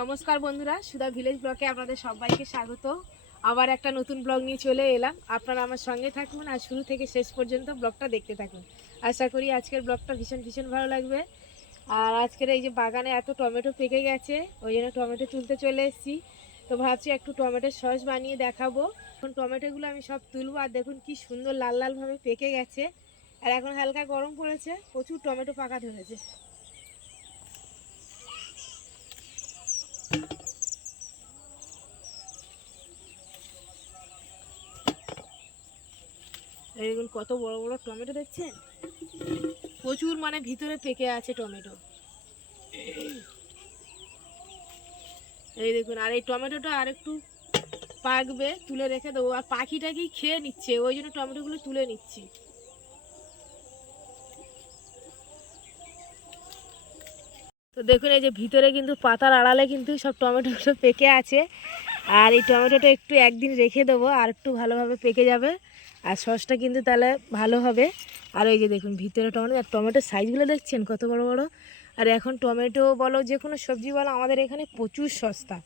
নমস্কার বন্ধুরা, সুধা ভিলেজ ব্লকে আপনাদের সবাইকে স্বাগত। আবার একটা নতুন ব্লগ নিয়ে চলে এলাম। আপনারা আমার সঙ্গে থাকুন আর শুরু থেকে শেষ পর্যন্ত ব্লগটা দেখতে থাকুন। আশা করি আজকের ব্লগটা ভীষণ ভীষণ ভালো লাগবে। আর আজকের এই যে বাগানে এত টমেটো পেকে গেছে, ওই জন্য টমেটো তুলতে চলে এসেছি। তো ভাবছি একটু টমেটোর সস বানিয়ে দেখাবো। এখন টমেটোগুলো আমি সব তুলবো আর দেখুন কি সুন্দর লাল লালভাবে পেকে গেছে। আর এখন হালকা গরম পড়েছে, প্রচুর টমেটো পাকা ধরেছে এই দেখুন কত বড় বড় টমেটো দেখছেন? প্রচুর মানে ভিতরে পেকে আছে টমেটো। এই দেখুন, আর এই টমেটোটা আর একটু পাকবে, তুলে রেখে দেবো। আর পাখিটাকে খেয়ে নিচ্ছে, ওই জন্য টমেটোগুলো তুলে নিচ্ছি। তো দেখুন, এই যে ভিতরে কিন্তু পাতার আড়ালে কিন্তু সব টমেটোগুলো পেকে আছে। আর এই টমেটোটা একটু একদিন রেখে দেবো, আর একটু ভালোভাবে পেকে যাবে। আর সসটা কিন্তু তাহলে ভালো হবে। আর ওই যে দেখুন ভিতরে টমেটো, আর টমেটোর সাইজগুলো দেখছেন কত বড় বড়? আর এখন টমেটো বলো, যে কোনো সবজি বলো, আমাদের এখানে প্রচুর সস্তা।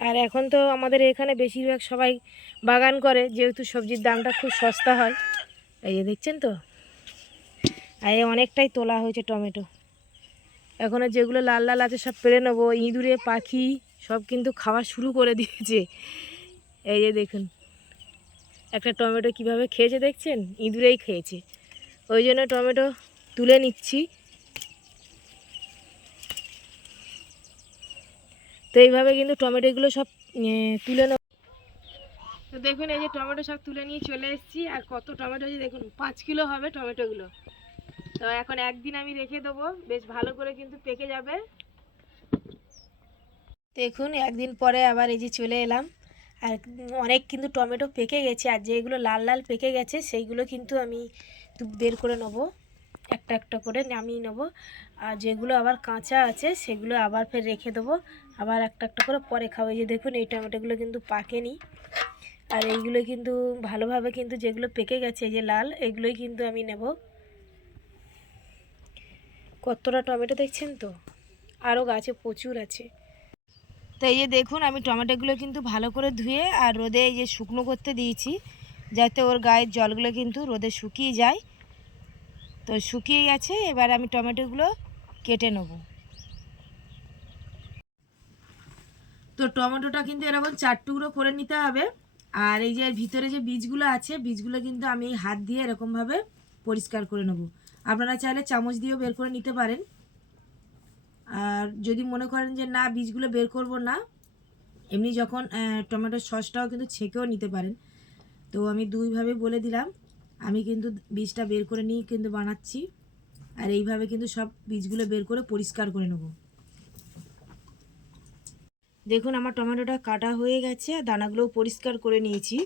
আর এখন তো আমাদের এখানে বেশিরভাগ সবাই বাগান করে, যেহেতু সবজির দামটা খুব সস্তা হয়। এই যে দেখছেন তো? আর অনেকটাই তোলা হয়েছে টমেটো। এখনও যেগুলো লাল লাল আছে সব পেরে নেব। ইঁদুরে, পাখি সব কিন্তু খাওয়া শুরু করে দিয়েছে। এই যে দেখুন, একটা টমেটো কীভাবে খেয়েছে দেখছেন? ইঁদুরেই খেয়েছে। ওই জন্য টমেটো তুলে নিচ্ছি। তো এইভাবে কিন্তু টমেটোগুলো সব তুলে নেব। তো দেখুন, এই যে টমেটো সব তুলে নিয়ে চলে এসেছি। আর কত টমেটো আছে দেখুন, পাঁচ কিলো হবে টমেটোগুলো। তো এখন একদিন আমি রেখে দেবো। বেশ ভালো করে কিন্তু পেকে যাবে। দেখুন, একদিন পরে আবার এই যে চলে এলাম। আর অনেক কিন্তু টমেটো পেকে গেছে, আর যেগুলো লাল লাল পেকে গেছে, সেইগুলো কিন্তু আমি বের করে নেব। একটা একটা করে নামিয়ে নেব। আর যেগুলো আবার কাঁচা আছে, সেগুলো আবার ফের রেখে দেবো। আবার একটা একটা করে পরে খাব। এই যে দেখুন, এই টমেটোগুলো কিন্তু পাকেনি। আর এইগুলো কিন্তু ভালোভাবে কিন্তু যেগুলো পেকে গেছে, এই যে লাল, এগুলোই কিন্তু আমি নেব। কতটা টমেটো দেখছেন তো? আরও গাছে প্রচুর আছে। তো এই যে দেখুন, আমি টমেটোগুলো কিন্তু ভালো করে ধুয়ে আর রোদে এই যে শুকনো করতে দিয়েছি, যাতে ওর গায়ের জলগুলো কিন্তু রোদে শুকিয়ে যায়। তো শুকিয়ে গেছে, এবার আমি টমেটোগুলো কেটে নেব। তো টমেটোটা কিন্তু এরকম চার টুকরো করে নিতে হবে। আর এই যে ভিতরে যে বীজগুলো আছে, বীজগুলো কিন্তু আমি হাত দিয়ে এরকমভাবে পরিষ্কার করে নেব। আপনারা চাইলে চামচ দিয়েও বের করে নিতে পারেন। আর যদি মনে করেন যে না, বীজগুলো বের করব না, এমনি যখন টমেটোর সসটাও কিন্তু ছেঁকেও নিতে পারেন। তো আমি দুইভাবে বলে দিলাম, আমি কিন্তু বীজটা বের করে নিয়ে কিন্তু বানাচ্ছি, আর এইভাবে কিন্তু সব বীজগুলো বের করে পরিষ্কার করে নেব। দেখুন, আমার টমেটোটা কাটা হয়ে গেছে, আর দানাগুলোও পরিষ্কার করে নিয়েছি।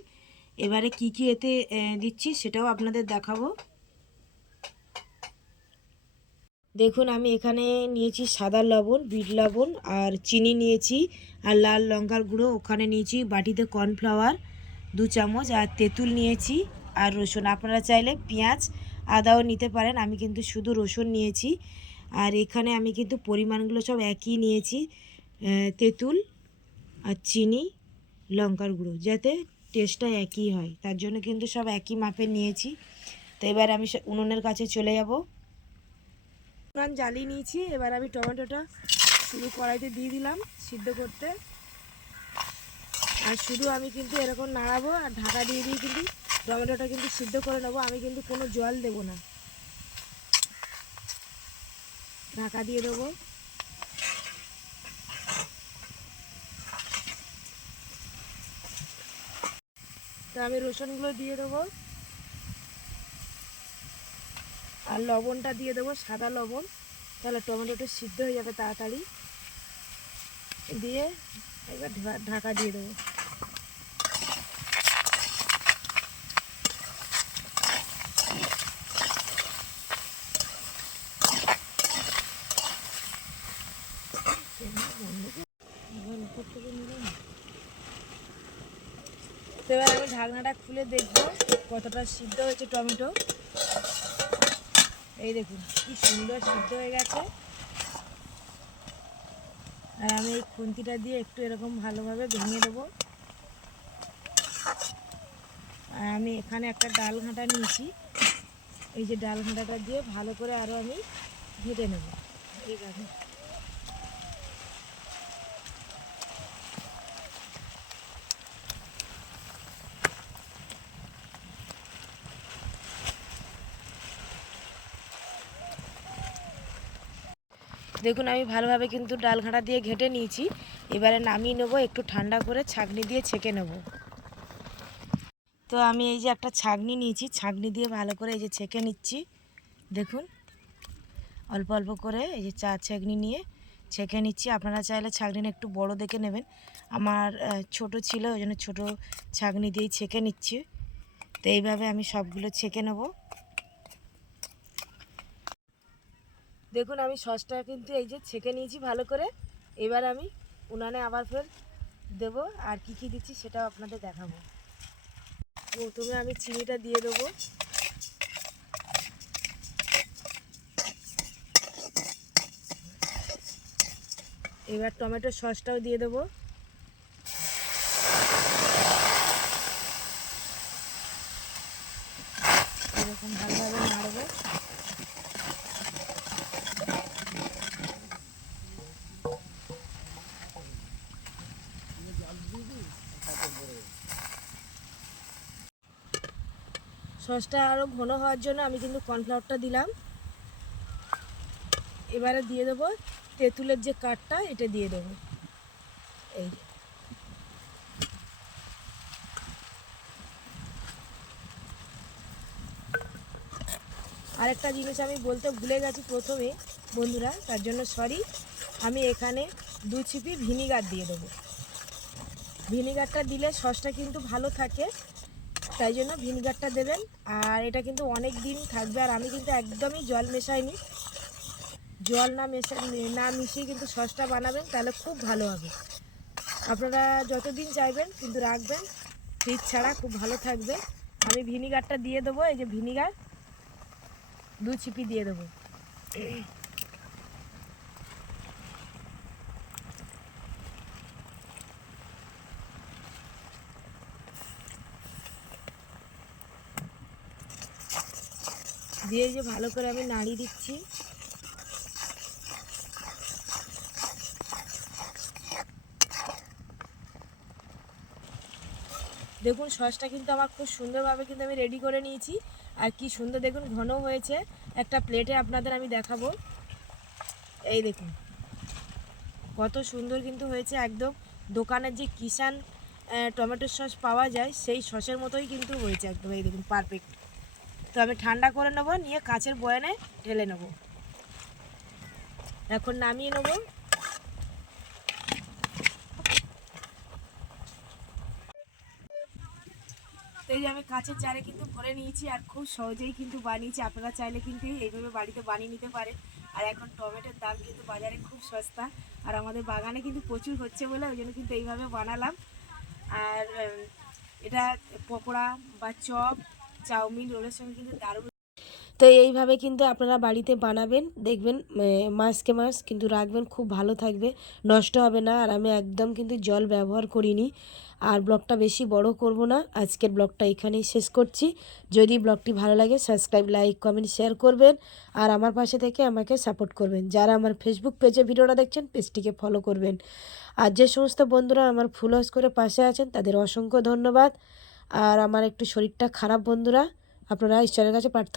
এবারে কি কি এতে দিচ্ছি সেটাও আপনাদের দেখাবো। দেখুন, আমি এখানে নিয়েছি সাদা লবণ, বিট লবণ আর চিনি নিয়েছি আর লাল লঙ্কার গুঁড়ো। ওখানে নিয়েছি বাটিতে কর্নফ্লাওয়ার দু চামচ আর তেঁতুল নিয়েছি আর রসুন। আপনারা চাইলে পেঁয়াজ আদাও নিতে পারেন। আমি কিন্তু শুধু রসুন নিয়েছি। আর এখানে আমি কিন্তু পরিমাণগুলো সব একই নিয়েছি তেঁতুল আর চিনি, লঙ্কার গুঁড়ো, যাতে টেস্টটা একই হয়। তার জন্য কিন্তু সব একই মাপের নিয়েছি। তো এবার আমি উনুনের কাছে চলে যাব। উনান জ্বালিয়ে নিয়েছি। এবার আমি টমেটোটা শুধু কড়াইতে দিয়ে দিলাম সিদ্ধ করতে। আর শুধু আমি কিন্তু এরকম নাড়াবো আর ঢাকা দিয়ে দিয়ে কিন্তু টমেটোটা কিন্তু সিদ্ধ করে নেব। আমি কিন্তু কোনো জল দেবো না। ঢাকা দিয়ে দেবো। তো আমি রসুনগুলো দিয়ে দেবো। আর লবণটা দিয়ে দেবো সাদা লবণ। তাহলে টমেটোটা সিদ্ধ হয়ে যাবে তাড়াতাড়ি। দিয়ে এবার ঢাকা দিয়ে দেবো। এবার আমি ঢাকনাটা খুলে দেখব কতটা সিদ্ধ হয়েছে টমেটো। এই দেখুন, কি সুন্দর সিদ্ধ হয়ে গেছে। আর আমি এই খুন্তিটা দিয়ে একটু এরকম ভালোভাবে ভেঙে দেবো। আর আমি এখানে একটা ডাল ঘাঁটা নিয়েছি। এই যে ডাল ঘাঁটাটা দিয়ে ভালো করে আরও আমি ঘেটে নেব। এইভাবে দেখুন, আমি ভালোভাবে কিন্তু ডাল ঘাঁটা দিয়ে ঘেটে নিয়েছি। এবারে নামিয়ে নেব, একটু ঠান্ডা করে ছাঁকনি দিয়ে ছেঁকে নেব। তো আমি এই যে একটা ছাঁকনি নিয়েছি, ছাঁকনি দিয়ে ভালো করে এই যে ছেঁকে নিচ্ছি। দেখুন, অল্প অল্প করে এই যে চা ছাঁকনি নিয়ে ছেঁকে নিচ্ছি। আপনারা চাইলে ছাঁকনিটা একটু বড় দেখে নেবেন। আমার ছোট ছিল, ওই জন্য ছোটো ছাঁকনি দিয়েই ছেঁকে নিচ্ছি। তো এইভাবে আমি সবগুলো ছেঁকে নেব। দেখুন, আমি সসটা কিন্তু এই যে ছেঁকে নিয়েছি ভালো করে। এবার আমি উনানে আবার ফের দেব। আর কি কি দিচ্ছি সেটাও আপনাদের দেখাবো। প্রথমে আমি চিনিটা দিয়ে দেবো। এবার টমেটো সসটাও দিয়ে দেবো এরকম ভালোভাবে নাড়বো সসটা আরও ঘন হওয়ার জন্য আমি কিন্তু কর্নফ্লাওয়ারটা দিলাম। এবারে দিয়ে দেবো তেঁতুলের যে কাঠটা, এটা দিয়ে দেবো। এই আরেকটা জিনিস আমি বলতে ভুলে গেছি প্রথমে, বন্ধুরা, তার জন্য সরি আমি এখানে দু ছিপি ভিনিগার দিয়ে দেবো। ভিনিগারটা দিলে সসটা কিন্তু ভালো থাকে। তাই জন্য ভিনিগারটা দেবেন। আর এটা কিন্তু অনেক দিন থাকবে, আর আমি কিন্তু একদমই জল মেশাইনি। জল না মেশা, না মিশিয়ে কিন্তু সসটা বানাবেন, তাহলে খুব ভালো হবে। আপনারা যতদিন চাইবেন কিন্তু রাখবেন, ফ্রিজ ছাড়া খুব ভালো থাকবে। আমি ভিনিগারটা দিয়ে দেবো, এই যে ভিনিগার, দু ছিপি দিয়ে দেবো। দিয়ে যে ভালো করে আমি নাড়িয়ে দিচ্ছি। দেখুন, সসটা কিন্তু আমার খুব সুন্দরভাবে কিন্তু আমি রেডি করে নিয়েছি। আর কি সুন্দর দেখুন, ঘন হয়েছে। একটা প্লেটে আপনাদের আমি দেখাবো। এই দেখুন, কত সুন্দর কিন্তু হয়েছে একদম। দোকানের যে কিষান টমেটো সস পাওয়া যায়, সেই সসের মতোই কিন্তু হয়েছে একদম। এই দেখুন পারফেক্ট তো আমি ঠান্ডা করে নেব, নিয়ে কাঁচের বয়ানে ঢেলে নেব। এখন নামিয়ে নেব। তো এই যে আমি কাঁচের চারে কিন্তু ভরে নিয়েছি আর খুব সহজেই কিন্তু বানিয়েছি। আপনারা চাইলে কিন্তু এইভাবে বাড়িতে বানিয়ে নিতে পারেন। আর এখন টমেটোর দাম কিন্তু বাজারে খুব সস্তা। আর আমাদের বাগানে কিন্তু প্রচুর হচ্ছে বলে ওই জন্য কিন্তু এইভাবে বানালাম। আর এটা পকোড়া বা চপ চাউমিন রোলের সঙ্গে কিন্তু দারুণ তো এইভাবে কিন্তু আপনারা বাড়িতে বানাবেন, দেখবেন মাসকে মাস কিন্তু রাখবেন, খুব ভালো থাকবে, নষ্ট হবে না। আর আমি একদম কিন্তু জল ব্যবহার করিনি, আর ব্লগটা বেশি বড় করব না। আজকের ব্লগটা এখানেই শেষ করছি। যদি ব্লগটি ভালো লাগে, সাবস্ক্রাইব, লাইক, কমেন্ট, শেয়ার করবেন। আর আমার পাশে থেকে আমাকে সাপোর্ট করবেন। যারা আমার ফেসবুক পেজে ভিডিওটা দেখছেন, পেজটিকে ফলো করবেন। আর যে সমস্ত বন্ধুরা আমার ফুল হাউস করে পাশে আছেন, তাদের অসংখ্য ধন্যবাদ। আর আমার একটু শরীরটা খারাপ বন্ধুরা। আপনারা ঈশ্বরের কাছে প্রার্থনা